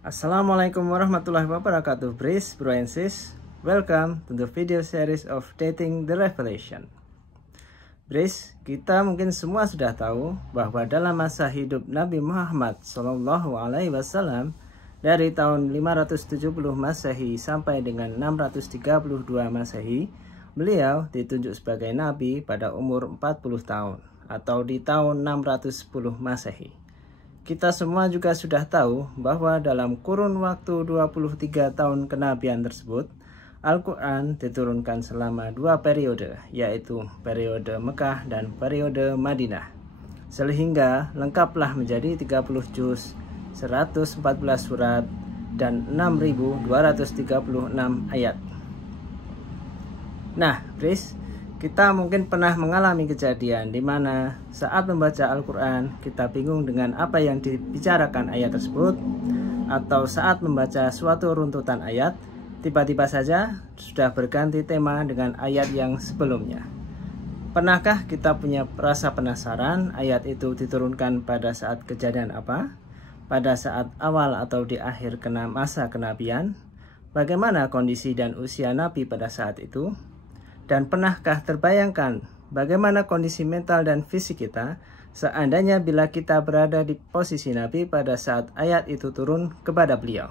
Assalamualaikum warahmatullahi wabarakatuh, bro and sis. Welcome to the video series of Dating the Revelation. Bris, kita mungkin semua sudah tahu bahwa dalam masa hidup Nabi Muhammad SAW dari tahun 570 Masehi sampai dengan 632 Masehi, beliau ditunjuk sebagai Nabi pada umur 40 tahun atau di tahun 610 Masehi. Kita semua juga sudah tahu bahwa dalam kurun waktu 23 tahun kenabian tersebut, Al-Quran diturunkan selama 2 periode, yaitu periode Mekah dan periode Madinah. Sehingga lengkaplah menjadi 30 juz, 114 surat, dan 6.236 ayat. Nah, Chris, kita mungkin pernah mengalami kejadian di mana saat membaca Al-Quran kita bingung dengan apa yang dibicarakan ayat tersebut, atau saat membaca suatu runtutan ayat tiba-tiba saja sudah berganti tema dengan ayat yang sebelumnya. Pernahkah kita punya rasa penasaran ayat itu diturunkan pada saat kejadian apa? Pada saat awal atau di akhir masa kenabian? Bagaimana kondisi dan usia Nabi pada saat itu? Dan pernahkah terbayangkan bagaimana kondisi mental dan fisik kita seandainya bila kita berada di posisi Nabi pada saat ayat itu turun kepada beliau?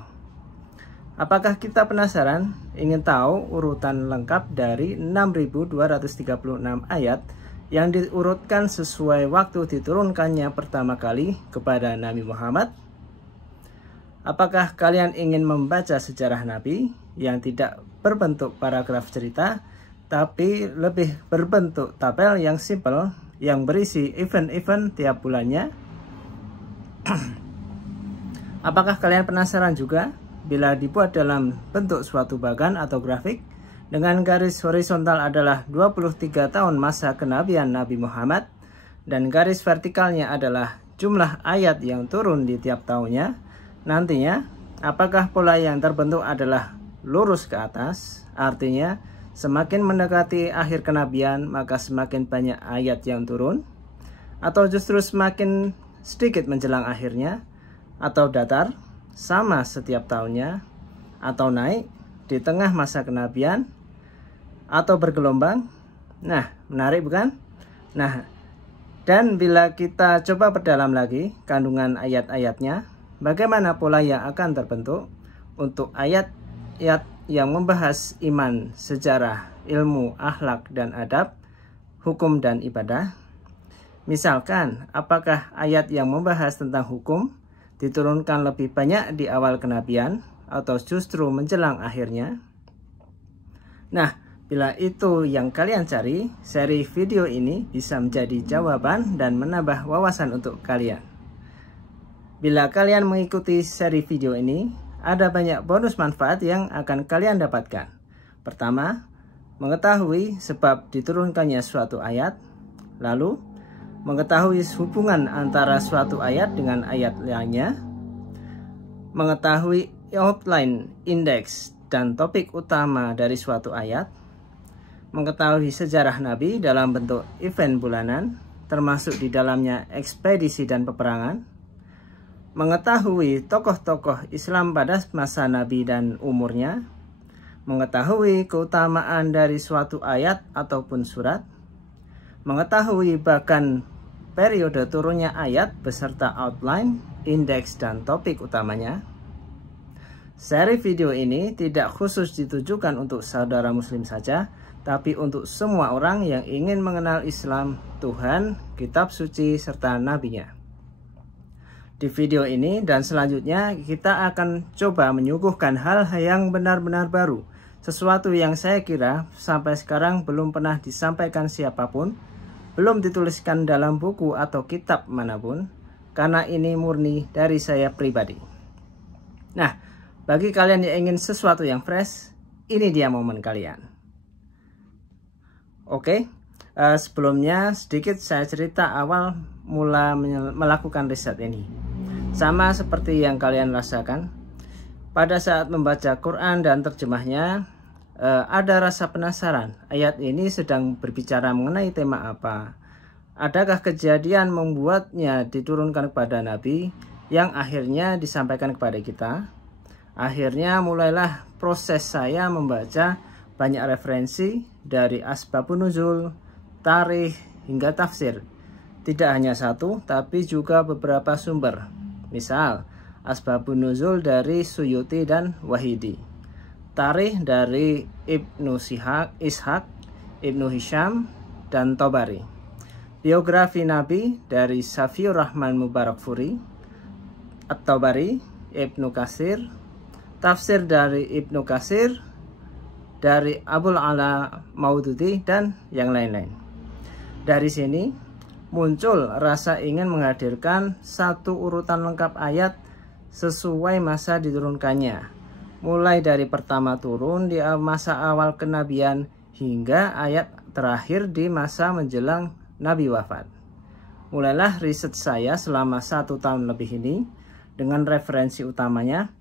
Apakah kita penasaran ingin tahu urutan lengkap dari 6.236 ayat yang diurutkan sesuai waktu diturunkannya pertama kali kepada Nabi Muhammad? Apakah kalian ingin membaca sejarah Nabi yang tidak berbentuk paragraf cerita, tapi lebih berbentuk tabel yang simpel yang berisi event-event tiap bulannya? Apakah kalian penasaran juga bila dibuat dalam bentuk suatu bagan atau grafik dengan garis horizontal adalah 23 tahun masa kenabian Nabi Muhammad dan garis vertikalnya adalah jumlah ayat yang turun di tiap tahunnya? Nantinya, apakah pola yang terbentuk adalah lurus ke atas, artinya semakin mendekati akhir kenabian maka semakin banyak ayat yang turun, atau justru semakin sedikit menjelang akhirnya, atau datar sama setiap tahunnya, atau naik di tengah masa kenabian, atau bergelombang? Nah, menarik bukan? Nah, dan bila kita coba perdalam lagi kandungan ayat-ayatnya, bagaimana pola yang akan terbentuk untuk ayat-ayat yang membahas iman, sejarah, ilmu, akhlak, dan adab, hukum, dan ibadah? Misalkan, apakah ayat yang membahas tentang hukum diturunkan lebih banyak di awal kenabian atau justru menjelang akhirnya? Nah, bila itu yang kalian cari, seri video ini bisa menjadi jawaban dan menambah wawasan untuk kalian. Bila kalian mengikuti seri video ini, ada banyak bonus manfaat yang akan kalian dapatkan. Pertama, mengetahui sebab diturunkannya suatu ayat. Lalu, mengetahui hubungan antara suatu ayat dengan ayat lainnya. Mengetahui outline, indeks, dan topik utama dari suatu ayat. Mengetahui sejarah Nabi dalam bentuk event bulanan, termasuk di dalamnya ekspedisi dan peperangan. Mengetahui tokoh-tokoh Islam pada masa Nabi dan umurnya, mengetahui keutamaan dari suatu ayat ataupun surat, mengetahui bahkan periode turunnya ayat beserta outline, indeks, dan topik utamanya. Seri video ini tidak khusus ditujukan untuk saudara muslim saja, tapi untuk semua orang yang ingin mengenal Islam, Tuhan, kitab suci, serta nabinya. Di video ini dan selanjutnya kita akan coba menyuguhkan hal yang benar-benar baru, sesuatu yang saya kira sampai sekarang belum pernah disampaikan siapapun, belum dituliskan dalam buku atau kitab manapun, karena ini murni dari saya pribadi. Nah, bagi kalian yang ingin sesuatu yang fresh, ini dia momen kalian. Oke, sebelumnya sedikit saya cerita awal mula melakukan riset ini. Sama seperti yang kalian rasakan pada saat membaca Quran dan terjemahnya, ada rasa penasaran ayat ini sedang berbicara mengenai tema apa. Adakah kejadian membuatnya diturunkan kepada Nabi yang akhirnya disampaikan kepada kita? Akhirnya mulailah proses saya membaca banyak referensi dari asbabun nuzul, tarikh, hingga tafsir. Tidak hanya satu, tapi juga beberapa sumber. Misal, asbabun nuzul dari Suyuti dan Wahidi. Tarikh dari Ibnu Ishaq, Ibnu Hisham, dan Tobari. Biografi Nabi dari Safiur Rahman Mubarakfuri, At-Tabari, Ibnu Katsir. Tafsir dari Ibnu Katsir, dari Abul Ala Maududi, dan yang lain-lain. Dari sini muncul rasa ingin menghadirkan satu urutan lengkap ayat sesuai masa diturunkannya, mulai dari pertama turun di masa awal kenabian hingga ayat terakhir di masa menjelang Nabi wafat. Mulailah riset saya selama 1 tahun lebih ini dengan referensi utamanya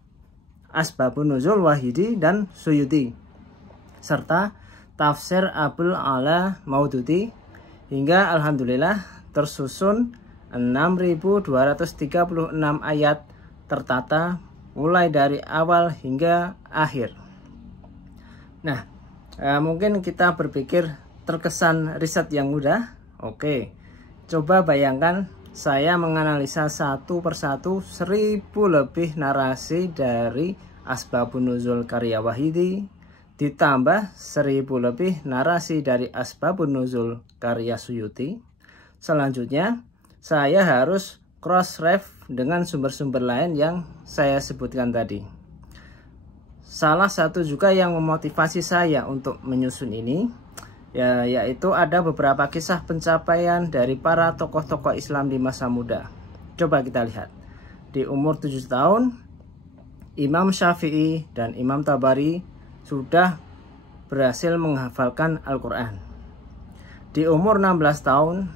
Asbabun Nuzul Wahidi dan Suyuti, serta tafsir Abul Ala Maududi, hingga alhamdulillah tersusun 6.236 ayat tertata mulai dari awal hingga akhir. Nah, mungkin kita berpikir terkesan riset yang mudah. Oke, coba bayangkan saya menganalisa satu persatu 1000 lebih narasi dari Asbabun Nuzul karya Wahidi, ditambah 1000 lebih narasi dari Asbabun Nuzul karya Suyuti. Selanjutnya, saya harus cross-ref dengan sumber-sumber lain yang saya sebutkan tadi. Salah satu juga yang memotivasi saya untuk menyusun ini, yaitu ada beberapa kisah pencapaian dari para tokoh-tokoh Islam di masa muda. Coba kita lihat. Di umur 7 tahun, Imam Syafi'i dan Imam Tabari sudah berhasil menghafalkan Al-Quran. Di umur 16 tahun,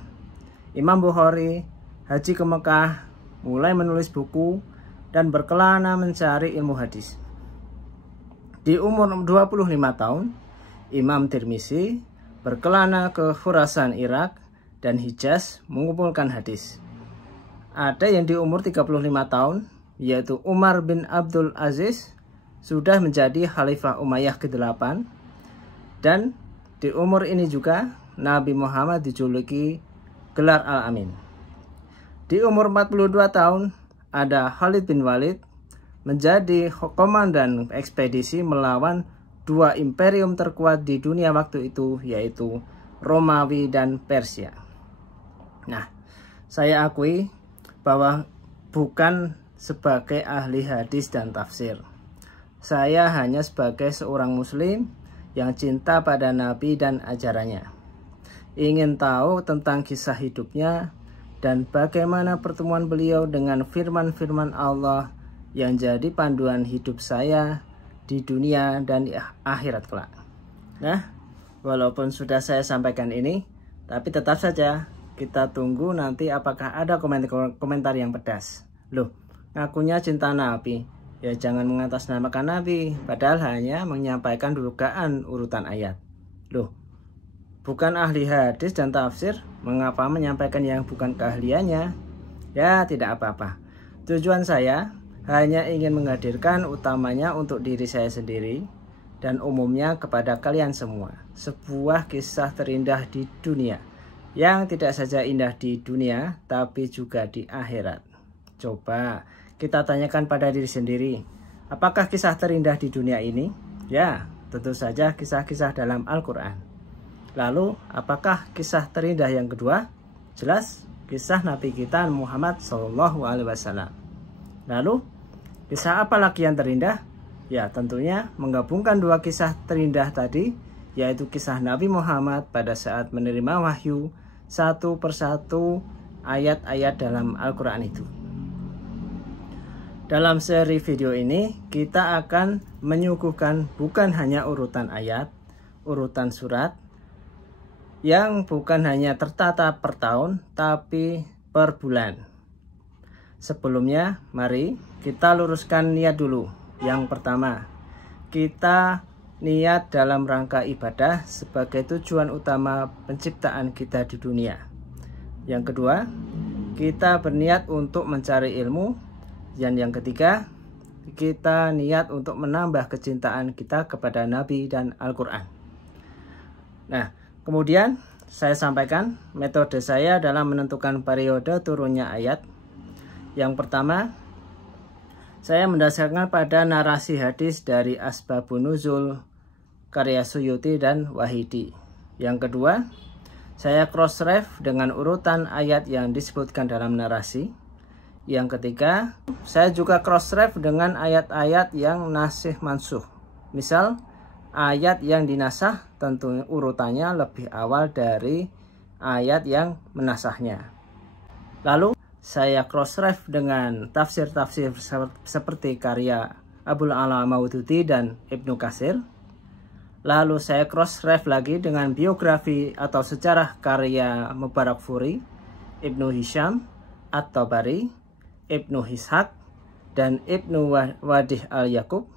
Imam Bukhari haji ke Mekah, mulai menulis buku dan berkelana mencari ilmu hadis. Di umur 25 tahun, Imam Tirmizi berkelana ke Khurasan, Irak, dan Hijaz mengumpulkan hadis. Ada yang di umur 35 tahun, yaitu Umar bin Abdul Aziz, sudah menjadi Khalifah Umayyah ke-8. Dan di umur ini juga Nabi Muhammad dijuluki gelar Al-Amin. Di umur 42 tahun, ada Khalid bin Walid menjadi komandan ekspedisi melawan 2 imperium terkuat di dunia waktu itu, yaitu Romawi dan Persia. Nah, saya akui bahwa bukan sebagai ahli hadis dan tafsir. Saya hanya sebagai seorang muslim yang cinta pada Nabi dan ajarannya. Ingin tahu tentang kisah hidupnya dan bagaimana pertemuan beliau dengan firman-firman Allah yang jadi panduan hidup saya di dunia dan di akhirat kelak. Nah, walaupun sudah saya sampaikan ini, tapi tetap saja kita tunggu nanti apakah ada komentar yang pedas. Loh, ngakunya cinta Nabi, ya jangan mengatasnamakan Nabi, padahal hanya menyampaikan dugaan urutan ayat. Loh, bukan ahli hadis dan tafsir, mengapa menyampaikan yang bukan keahliannya? Ya, tidak apa-apa. Tujuan saya hanya ingin menghadirkan utamanya untuk diri saya sendiri dan umumnya kepada kalian semua. Sebuah kisah terindah di dunia, yang tidak saja indah di dunia, tapi juga di akhirat. Coba kita tanyakan pada diri sendiri, apakah kisah terindah di dunia ini? Ya, tentu saja kisah-kisah dalam Al-Quran. Lalu, apakah kisah terindah yang kedua? Jelas, kisah Nabi kita Muhammad SAW. Lalu, kisah apa lagi yang terindah? Ya, tentunya menggabungkan 2 kisah terindah tadi, yaitu kisah Nabi Muhammad pada saat menerima wahyu satu persatu ayat-ayat dalam Al-Quran itu. Dalam seri video ini, kita akan menyuguhkan bukan hanya urutan ayat, urutan surat, yang bukan hanya tertata per tahun, tapi per bulan. Sebelumnya, mari kita luruskan niat dulu. Yang pertama, kita niat dalam rangka ibadah sebagai tujuan utama penciptaan kita di dunia. Yang kedua, kita berniat untuk mencari ilmu. Dan yang ketiga, kita niat untuk menambah kecintaan kita kepada Nabi dan Al-Quran. Nah, kemudian saya sampaikan metode saya dalam menentukan periode turunnya ayat. Yang pertama, saya mendasarkan pada narasi hadis dari Asbabun Nuzul karya Suyuti dan Wahidi. Yang kedua, saya cross-ref dengan urutan ayat yang disebutkan dalam narasi. Yang ketiga, saya juga cross-ref dengan ayat-ayat yang nasih mansuh. Misal, ayat yang dinasah tentu urutannya lebih awal dari ayat yang menasahnya. Lalu, saya cross-ref dengan tafsir-tafsir seperti karya Abul Ala Maududi dan Ibnu Katsir. Lalu saya cross-ref lagi dengan biografi atau sejarah karya Mubarakfuri, Ibnu Hisham, At-Tabari, Ibnu Ishaq, dan Ibnu Wadih al-Yaqub.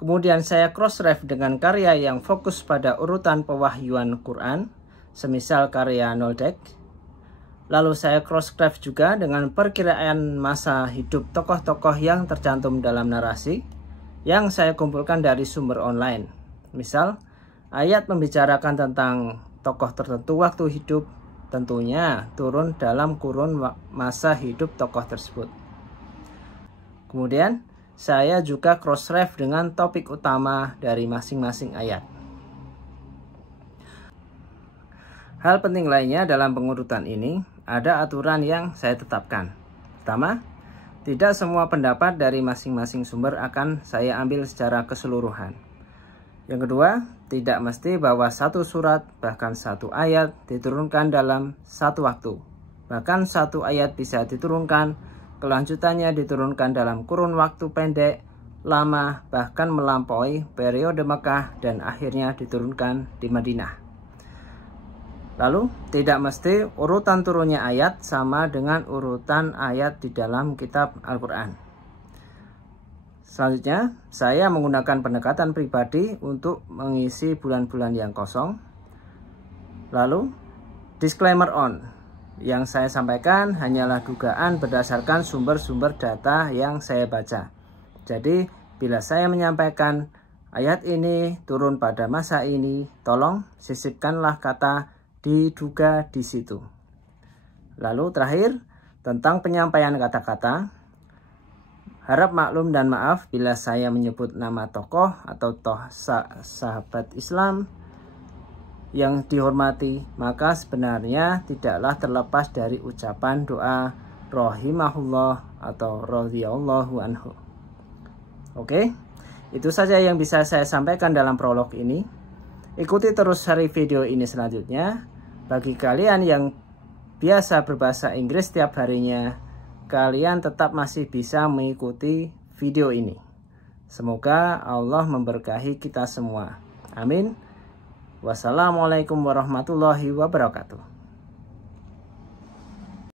Kemudian saya cross-ref dengan karya yang fokus pada urutan pewahyuan Quran, semisal karya Noldek. Lalu saya cross-ref juga dengan perkiraan masa hidup tokoh-tokoh yang tercantum dalam narasi yang saya kumpulkan dari sumber online. Misal, ayat membicarakan tentang tokoh tertentu waktu hidup, tentunya turun dalam kurun masa hidup tokoh tersebut. Kemudian, saya juga cross-ref dengan topik utama dari masing-masing ayat. Hal penting lainnya dalam pengurutan ini, ada aturan yang saya tetapkan. Pertama, tidak semua pendapat dari masing-masing sumber akan saya ambil secara keseluruhan. Yang kedua, tidak mesti bahwa satu surat, bahkan satu ayat diturunkan dalam satu waktu. Bahkan satu ayat bisa diturunkan, kelanjutannya diturunkan dalam kurun waktu pendek, lama, bahkan melampaui periode Mekah dan akhirnya diturunkan di Madinah. Lalu, tidak mesti urutan turunnya ayat sama dengan urutan ayat di dalam kitab Al-Quran. Selanjutnya, saya menggunakan pendekatan pribadi untuk mengisi bulan-bulan yang kosong. Lalu, disclaimer on. Yang saya sampaikan hanyalah dugaan berdasarkan sumber-sumber data yang saya baca. Jadi, bila saya menyampaikan ayat ini turun pada masa ini, tolong sisipkanlah kata diduga di situ. Lalu terakhir, tentang penyampaian kata-kata, harap maklum dan maaf bila saya menyebut nama tokoh atau sahabat Islam yang dihormati, maka sebenarnya tidaklah terlepas dari ucapan doa rahimahullah atau radhiyallahu anhu. Oke, itu saja yang bisa saya sampaikan dalam prolog ini. Ikuti terus seri video ini selanjutnya. Bagi kalian yang biasa berbahasa Inggris setiap harinya, kalian tetap masih bisa mengikuti video ini. Semoga Allah memberkahi kita semua. Amin. Wassalamualaikum warahmatullahi wabarakatuh.